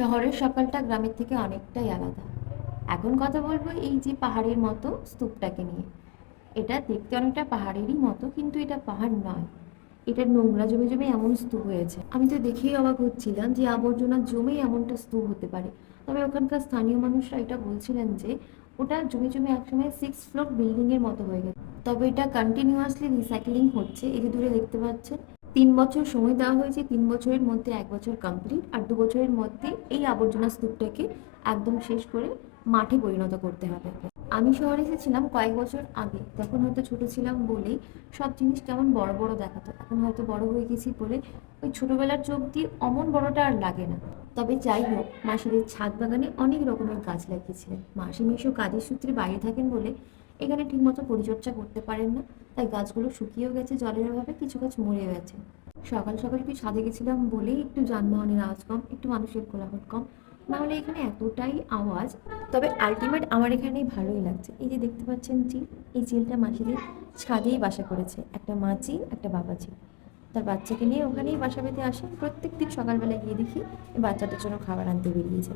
শহরের সকালটা গ্রামের থেকে অনেকটাই আলাদা। এখন কথা বলব এই যে পাহাড়ের মতো স্তূপটাকে নিয়ে। এটা দেখতে অনেকটা পাহাড়েরই মতো, কিন্তু এটা পাহাড় নয়। এটা নোংরা জমে জমে এমন স্তূপ হয়েছে। আমি তো দেখেই অবাক হচ্ছিলাম যে আবর্জনা জমে এমনটা স্তূপ হতে পারে। তবে ওখানকার স্থানীয় মানুষরা এটা বলছিলেন যে ওটা জমে জমে একসময় সিক্স ফ্লোর বিল্ডিংয়ের মতো হয়ে গেছে। তবে এটা কন্টিনিউয়াসলি রিসাইক্লিং হচ্ছে এই দূরে দেখতে পাচ্ছেন। তিন বছর সময় দেওয়া হয়েছে, তিন বছরের মধ্যে এক বছর কমপ্লিট আর দু বছরের মধ্যে এই আবর্জনা স্তূপটাকে একদম শেষ করে মাঠে পরিণত করতে হবে। আমি শহরে এসেছিলাম কয়েক বছর আগে, তখন হয়তো ছোট ছিলাম বলেই সব জিনিস কেমন বড় বড় দেখাতো। এখন হয়তো বড় হয়ে গেছি বলে ওই ছোটবেলার চোখ দিয়ে অমন বড়টা আর লাগে না। তবে যাই হোক, মাসিদের ছাদ বাগানে অনেক রকমের গাছ লাগিয়েছিলেন। মাসি মেশো কাজের সূত্রে বাইরে থাকেন বলে এখানে ঠিকমতো পরিচর্যা করতে পারেন না। তাই গাছগুলো শুকিয়েও গেছে, জলের অভাবে কিছু গাছ মরে গেছে। সকাল সকাল একটু ছাদে গেছিলাম বলেই একটু যানবাহনের আওয়াজ কম, একটু মানুষের কোলাহল কম। না হলে এখানে এতটাই আওয়াজ, তবে আলটিমেট আমার এখানেই ভালোই লাগছে। এই যে দেখতে পাচ্ছেন চিল, এই চিলটা মাসিদের ছাদেই বাসা করেছে। একটা মা চিল, একটা বাবা চিল। তার বাচ্চাকে নিয়ে ওখানেই বাসা পেতে আসে। প্রত্যেক দিন সকালবেলা গিয়ে দেখি বাচ্চাটার জন্য খাবার আনতে বেরিয়েছে